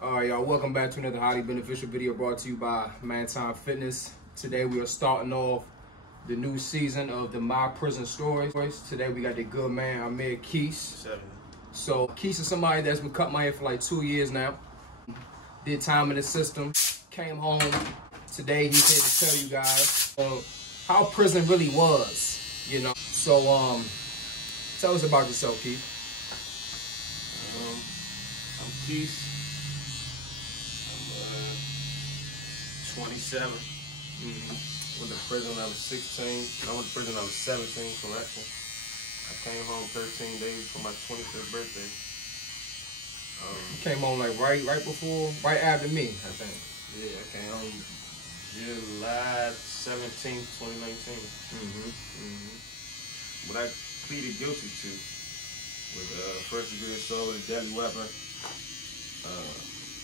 Alright, y'all, welcome back to another highly beneficial video brought to you by Mankind Fitness. Today we are starting off the new season of the My Prison Stories. Today we got the good man Amir Quise. So Quise is somebody that's been cutting my hair for like 2 years now. Did time in the system, came home. Today he's here to tell you guys how prison really was, you know. So tell us about yourself, Quise. I'm Quise. 27. Went to prison when I was 16. I went to prison when I was 17, correction. I came home 13 days for my 25th birthday. You came home like right after me, I think. Yeah, I came home July 17th, 2019. What I pleaded guilty to was first degree assault with a deadly weapon,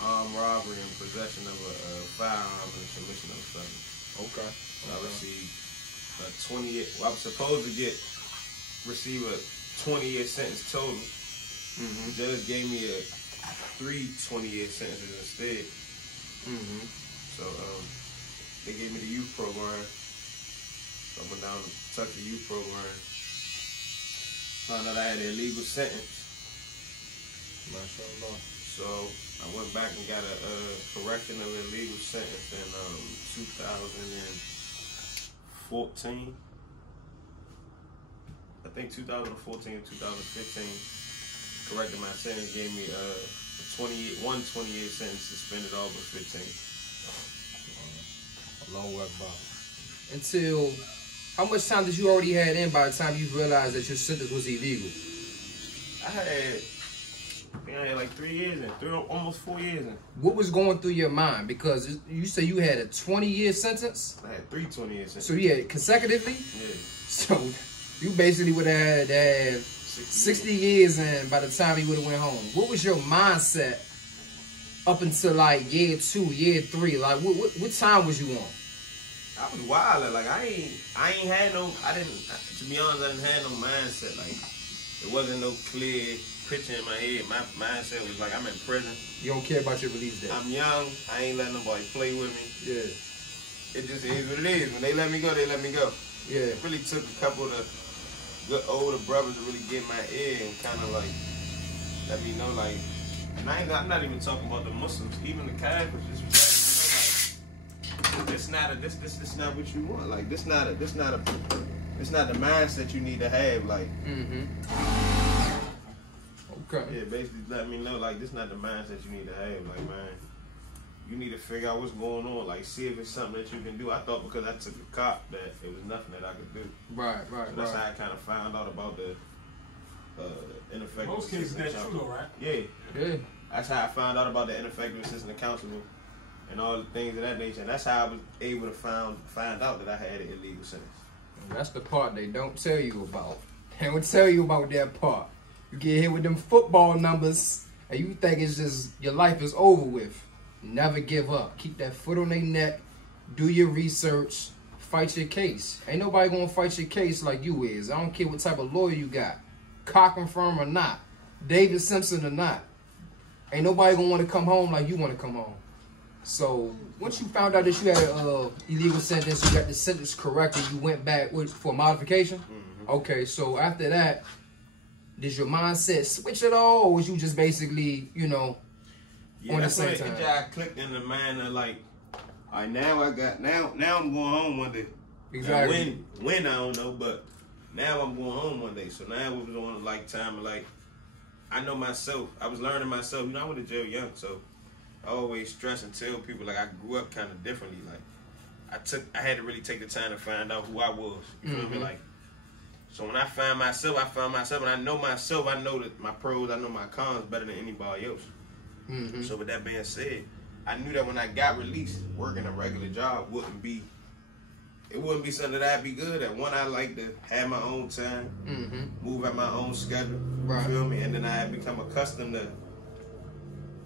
armed robbery and possession of a firearm and commission of a felony. Okay. I received a 20-year. Well, I was supposed to receive a 20-year sentence total. The judge gave me three 20-year sentences instead. So they gave me the youth program. So I went down to Kentucky youth program. Found out I had an illegal sentence. Mashallah. So I went back and got a correction of an illegal sentence in 2014. I think 2014 or 2015. Corrected my sentence, gave me one 20-year sentence, suspended all but 15. A long way back. Until, how much time did you already had in by the time you realized that your sentence was illegal? I had like 3 years in, almost 4 years in. What was going through your mind? Because you say you had a 20-year sentence? I had 3 20-year sentences. So you had consecutively? Yeah. So you basically would have had 60 years in by the time you would have went home. What was your mindset up until like year 2, year 3? Like what time was you on? I was wild. Like I ain't had no. To be honest, I didn't have no mindset. Like it wasn't no clear picture in my head. My mindset was like, I'm in prison. You don't care about your release date. I'm young. I ain't letting nobody play with me. Yeah. It just is what it is. When they let me go, they let me go. Yeah. It really took a couple of the good older brothers to really get my ear and kind of like let me know, like, and I'm not even talking about the Muslims, even the Catholics. Just letting me know, like, this not what you want. Like, this not the mindset you need to have. Like, Okay. Yeah, basically let me know, like, this not the mindset you need to have. Like, man, you need to figure out what's going on. Like, see if it's something that you can do. I thought because I took a cop that it was nothing that I could do. Right. So that's how I kind of found out about the ineffective. Most cases that's true though, right? Yeah. Yeah. That's how I found out about the ineffective assistant counselor and all the things of that nature. And that's how I was able to find out that I had an illegal sentence. And that's the part they don't tell you about. They don't tell you about that part. You get hit with them football numbers and you think it's just your life is over with. Never give up. Keep that foot on their neck. Do your research. Fight your case. Ain't nobody gonna fight your case like you is. I don't care what type of lawyer you got. Cochran firm or not. David Simpson or not. Ain't nobody gonna want to come home like you want to come home. So once you found out that you had an illegal sentence, you got the sentence corrected, you went back for modification? Okay, so after that, did your mindset switch at all, or was you just basically, you know, on the same time? I clicked in the mind of like, all right, now I'm going home one day. Exactly. Now when I don't know, but now I'm going home one day. So now it was on like time of like, I know myself. I was learning myself. You know, I went to jail young, so I always stress and tell people like I grew up kind of differently. Like I had to really take the time to find out who I was. You feel me? Like, so when I found myself, and I know myself. I know that my pros, I know my cons better than anybody else. So with that being said, I knew that when I got released, working a regular job wouldn't be something that I'd be good at. One, I like to have my own time, move at my own schedule. You feel me? And then I had become accustomed to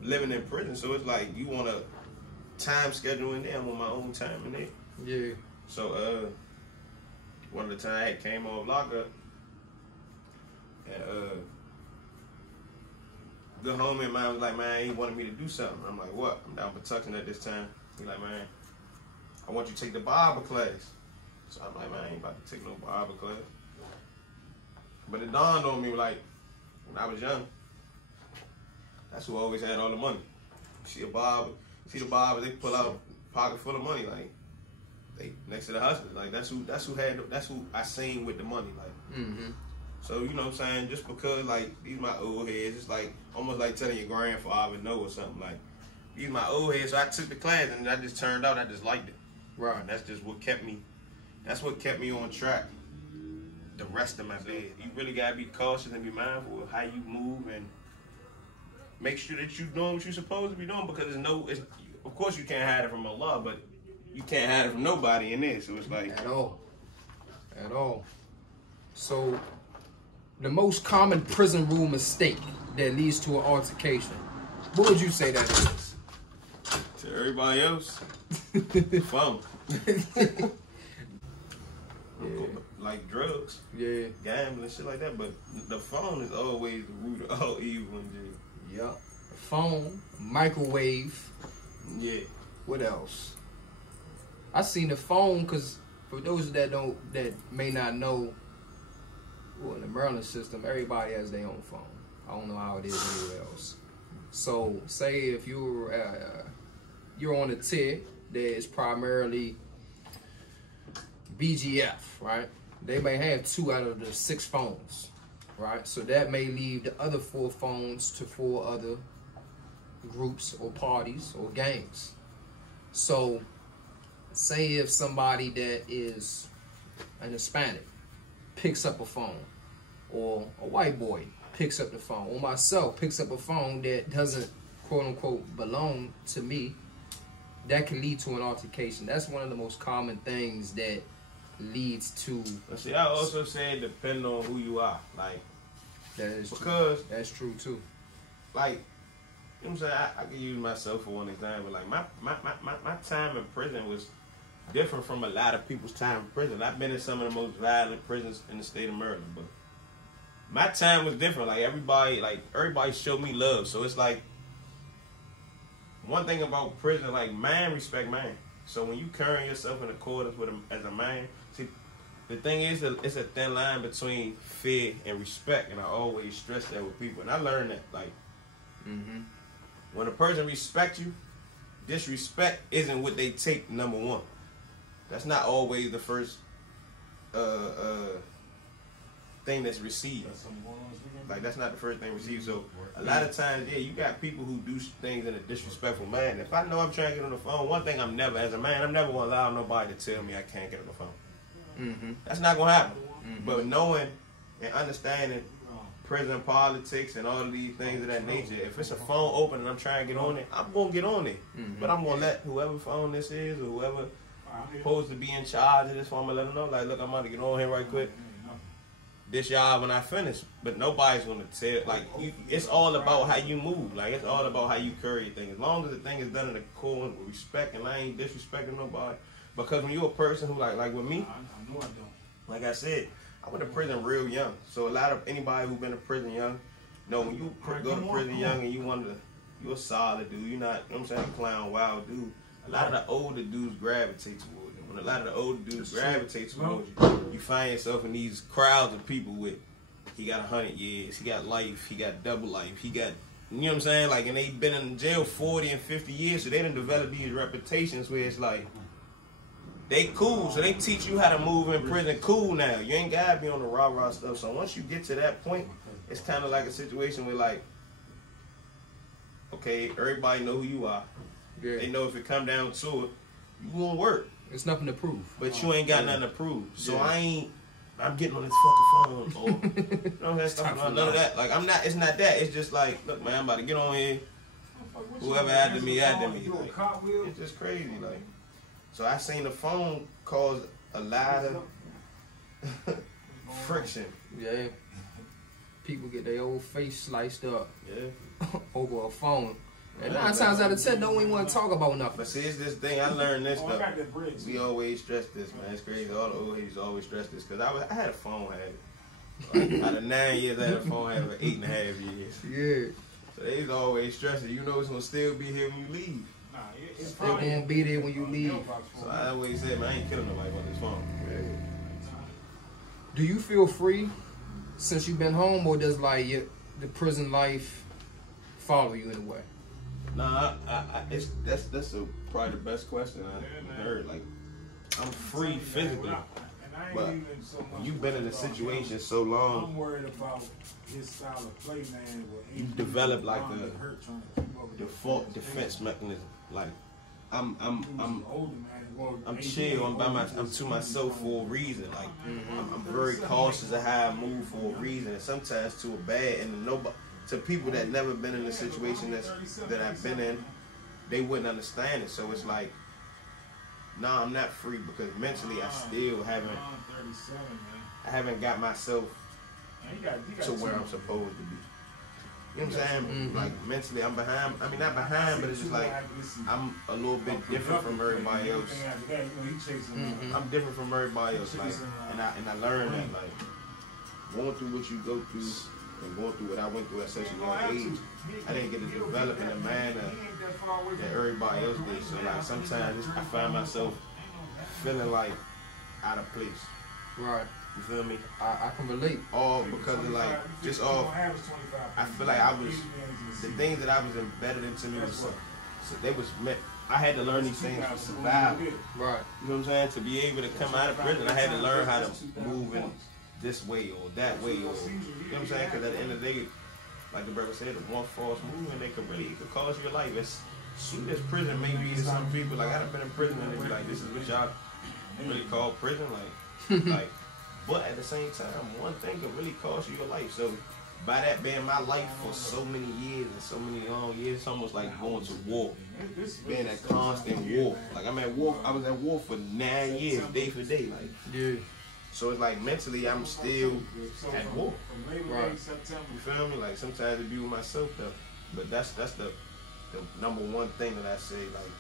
living in prison. So it's like you want a time schedule in there. I'm on my own time in there. Yeah. So one of the time I had came off lockup, and good homie of mine was like, man, he wanted me to do something. I'm like, what? I'm down for Tucson at this time. He like, man, I want you to take the barber class. So I'm like, man, I ain't about to take no barber class. But it dawned on me, like, when I was young, that's who always had all the money. See a barber, see the barber, they pull out a pocket full of money, like, they next to the hustlers. Like, that's who I seen with the money, like. So, you know what I'm saying? Just because, like, these my old heads, it's like, almost like telling your grandfather no or something, like, these my old heads, so I took the class and I just turned out, I just liked it. Right. And that's just what kept me, on track the rest of my day. You really gotta be cautious and be mindful of how you move and make sure that you're doing what you're supposed to be doing, because of course you can't hide it from Allah, but you can't hide it from nobody in there. So it's like at all. So the most common prison rule mistake that leads to an altercation, what would you say that is? To everybody else, phone. Yeah. Like drugs, gambling, shit like that. But the phone is always the root of all evil in jail. Yup. Phone, microwave. Yeah. What else? I seen the phone, because for those that may not know, well, in the Maryland system, everybody has their own phone. I don't know how it is anywhere else. So, say if you're on a tier that is primarily BGF, right? They may have 2 out of the 6 phones, right? So that may leave the other 4 phones to 4 other groups or parties or gangs. So, say if somebody that is an Hispanic picks up a phone, or a white boy picks up the phone, or myself picks up a phone that doesn't, quote unquote, belong to me, that can lead to an altercation. That's one of the most common things that leads to. But see, I also say it depends on who you are. Like, that is because true. That's true too. Like, you know what I'm saying? I can use myself for one example. Like, my time in prison was different from a lot of people's time in prison. I've been in some of the most violent prisons in the state of Maryland, but my time was different. Like, everybody showed me love. So it's like, one thing about prison, like, man respect man. So when you carry yourself in accordance with as a man, see, the thing is, it's a thin line between fear and respect, and I always stress that with people. And I learned that, like, when a person respects you, disrespect isn't what they take, number one. That's not always the first thing that's received. Like, that's not the first thing received. So a lot of times, yeah, you got people who do things in a disrespectful manner. If I know I'm trying to get on the phone, one thing I'm never going to allow nobody to tell me I can't get on the phone. That's not going to happen. But knowing and understanding prison politics and all of these things of that nature, if it's a phone open and I'm trying to get on it, I'm going to get on it. But I'm going to let whoever phone this is, or whoever supposed to be in charge of this phone, I'm going to let them know, like, look, I'm about to get on here right quick. This y'all when I finish, but nobody's gonna tell. Like, it's all about how you move. Like, it's all about how you carry things. As long as the thing is done in accord with respect, and I ain't disrespecting nobody. Because when you're a person who like with me, like I said, I went to prison real young. So a lot of anybody who's been to prison young, know when you go to prison young and you're a solid dude. You're not, you know what I'm saying, a clown, wild dude. A lot of the older dudes gravitate towards you. When a lot of the older dudes gravitate towards you, you find yourself in these crowds of people with, he got 100 years, he got life, he got double life, he got, you know what I'm saying? Like, and they been in jail 40 and 50 years, so they done developed these reputations where it's like, they cool, so they teach you how to move in prison cool now. You ain't gotta be on the rah-rah stuff. So once you get to that point, it's kind of like a situation where, like, okay, everybody know who you are. Yeah. They know if it come down to it, you gonna work. It's nothing to prove. But you ain't got nothing to prove. So I'm getting on this fucking phone. Or, you know what I'm saying? None of that. Like, it's not that. It's just like, look, man, I'm about to get on here. Whoever after me, after me. Like, it's just crazy. Like, so I seen the phone cause a lot of friction. Yeah. People get their old face sliced up. Yeah. Over a phone. And 9 times out of 10, don't even want to talk about nothing. But see, it's this thing. I learned this stuff. We always stress this, man. It's crazy. All the old heads always stress this. Because I had a phone habit. Like, out of 9 years, I had a phone habit for 8.5 years. Yeah. So they's always stressing. You know it's gonna still be here when you leave. Nah, it's Still gonna be there when you leave. So I always said, man, I ain't killing nobody on this phone. Do you feel free since you've been home, or does like the prison life follow you in a way? Nah, that's probably the best question I heard. Like, I'm free physically, but when you've been in a situation so long, I'm worried about his style of play, man. You develop like a default defense mechanism. Like, I'm chill. I'm to myself for a reason. Like, I'm very cautious of how I move for a reason, and sometimes to a bad. And to people that never been in a situation that I've been in, they wouldn't understand it. So it's like, nah, I'm not free because mentally I still haven't got myself to where I'm supposed to be. You know what I'm saying? Like, mentally I'm behind. I mean, not behind, but it's just like I'm a little bit different from everybody else. I'm different from everybody else. Like, and I learned that, like, going through what you go through and going through what I went through at such a young age, I didn't get to develop in a manner that everybody else did. So like sometimes I find myself feeling like out of place. Right. You feel me? I can relate. All because of like, just all, I feel like the things that I was embedded into me was, so they was meant, I had to learn these things for survival. Right. You know what I'm saying? To be able to come out of prison, I had to learn how to move in this way or that way, or, you know what I'm saying? Because at the end of the day, like the brother said, one false movement, it could cost you your life. It's shoot, this prison may be to some people, like I've been in prison and they be like, this is what y'all really call prison, like, but at the same time, one thing could really cost you your life. So by that being my life for so many years and so many long years, it's almost like going to war, being at constant war. Like I was at war for 9 years, day for day, like. Yeah. So it's like mentally I'm still at war. Right. You feel me? Like sometimes it be with myself though. But that's the number one thing that I say, like,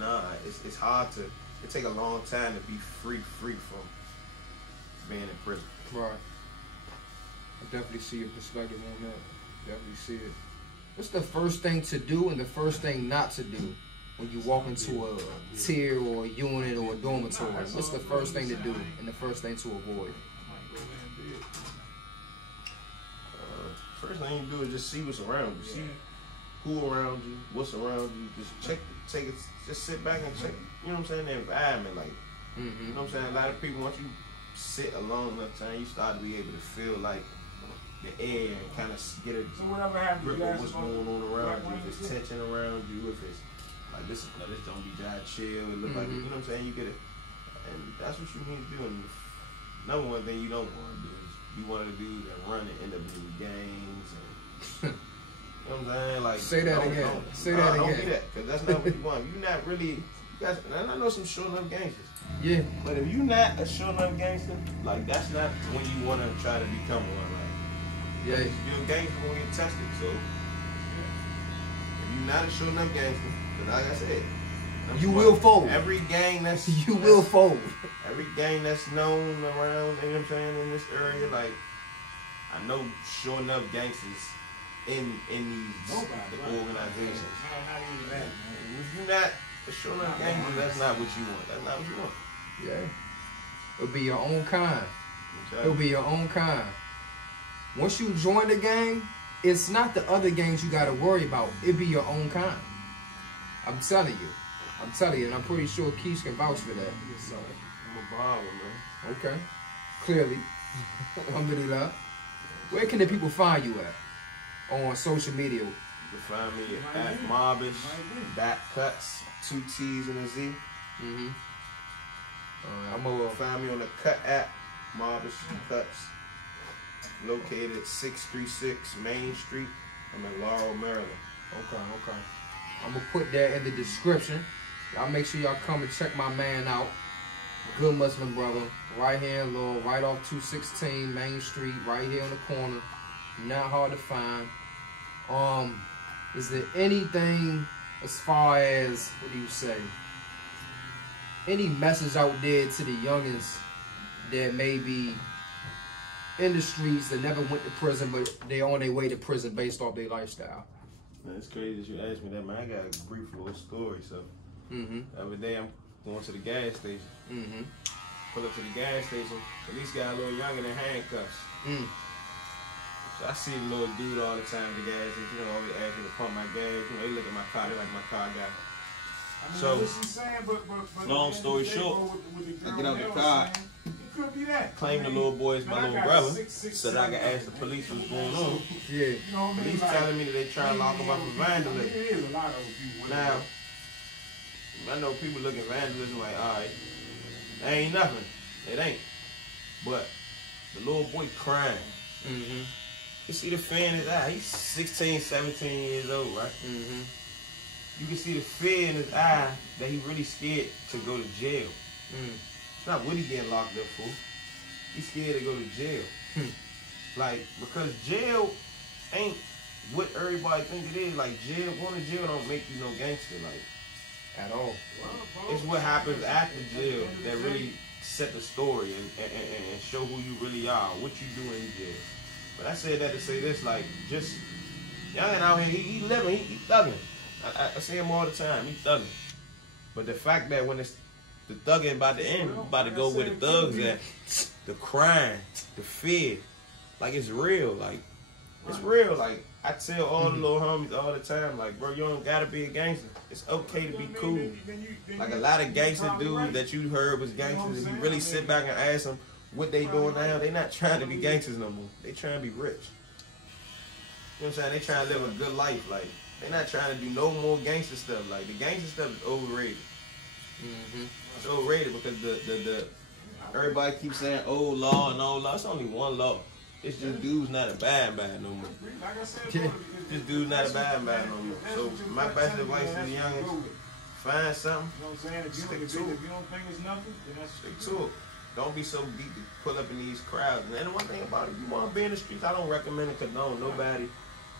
nah, it's hard to, it take a long time to be free from being in prison. Right. I definitely see your perspective on that. Definitely see it. What's the first thing to do and the first thing not to do when you walk into a tier or a unit or a dormitory? What's the first thing to do and the first thing to avoid? First thing you do is just see what's around you. See who around you, what's around you. Just just sit back and check, you know what I'm saying, the environment. Like, you know what I'm saying? A lot of people, once you sit alone enough time, you start to be able to feel like the air and kind of get a grip of what's going on around you. If it's tension around you, if it's like this don't be that chill. It look like, you know what I'm saying? You get it, and that's what you need to do. And number one thing you don't want to do is you want to do that run and end up in gangs. And, you know what I'm saying? Like, say that again. Don't do that, because that's not what you want. You're not really. You guys, and I know some sure enough gangsters. Yeah. But if you're not a sure enough gangster, like that's not when you want to try to become one. Like, yeah. If you're a gangster, you're gonna get tested. So if you're not a sure enough gangster, then like I said, you will fold. Every gang that's will fold. Every gang that's known around, you know what I'm saying, in this area, like I know sure enough gangsters in these organizations. If you're not a sure enough gangster, that's not what you want. That's not what you want. Yeah. It'll be your own kind. It'll be your own kind. Once you join the gang, it's not the other gangs you gotta worry about. It'll be your own kind. I'm telling you, and I'm pretty sure Quise can vouch for that. So I'm a baller, man. Okay. Clearly. Alhamdulillah. Where can the people find you at? On social media? You can find me at Mobish, Cuttz, 2 T's and a Z. I'm gonna find me on the Cut app, Mobish Cuttz, located at 636 Main Street. I'm in Laurel, Maryland. Okay. I'm gonna put that in the description. Y'all make sure y'all come and check my man out. Good Muslim brother, right here in Laurel, right off 216 Main Street, right here on the corner. Not hard to find. Is there anything as far as, what do you say? Any message out there to the youngins that maybe in the streets that never went to prison, but they on their way to prison based off their lifestyle. Man, it's crazy that you asked me that, man. I got a brief little story. So, the other day I'm going to the gas station. Pull up to the gas station. Police got a little younger than handcuffs. So I see the little dude all the time at the gas station. You know, always ask me to pump my gas. You know, they look at my car. They like my car guy. I mean, So, saying, but long story short, I get out the car. It could be that. Claim the little boy is my little brother, so that I can ask the police what's going on. Yeah. You know what I mean? Police telling me that they trying to lock him up for vandalism. It is a lot of people. Now, I know people look at vandalism like, all right, that ain't nothing. It ain't. But the little boy crying. You see the fear in his eye. He's 16, 17 years old, right? You can see the fear in his eye that he really scared to go to jail. It's not what he getting locked up for. He's scared to go to jail. Like, because jail ain't what everybody think it is. Like, jail, going to jail don't make you no gangster, like, at all. It's what happens after jail that really set the story and show who you really are, what you do in jail. But I said that to say this, like, just, youngin' out here, he living, he thugging. I see him all the time, he thugging. But the fact that when it's the thugging about to end, about to go where the thugs at, the crime, the fear, like, it's real, like, it's real. Like, I tell all the little homies all the time, like, bro, you don't gotta be a gangster. It's okay to be cool. Like, a lot of gangster dudes that you heard was gangsters, if you really sit back and ask them what they doing now, they not trying to be gangsters no more. They trying to be rich. You know what I'm saying? They trying to live a good life. Like, they not trying to do no more gangster stuff. Like, the gangster stuff is overrated. It's overrated because the everybody keeps saying old law and old law. It's only one law. It's just dudes not abiding by it no more. Just dudes not abiding by it no more. So my best advice to the youngins, find something, stick to it. Stick to it. Don't be so deep to pull up in these crowds. And one thing about it, you want to be in the streets, I don't recommend it condone nobody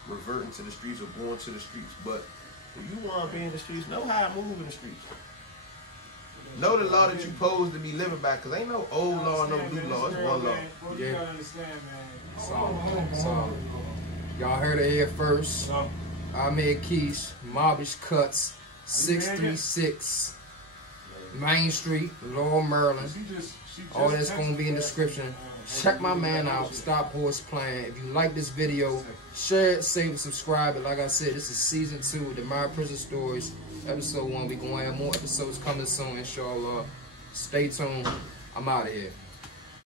reverting to the streets or going to the streets. But if you want to be in the streets, know how to move in the streets. Know the law that you supposed to be living by, because ain't no old law, no new law. It's one law. Yeah. So, y'all heard it here first. Amir, Quise, Mobish, Cuttz, 636 Main Street, Laurel, Maryland. All that's going to be in the description. Check my man out. Stop horse playing. If you like this video, share it, save it, subscribe it. Like I said, this is season 2 of the My Prison Stories. Episode 1. We're going to have more episodes coming soon, inshallah. Stay tuned. I'm out of here.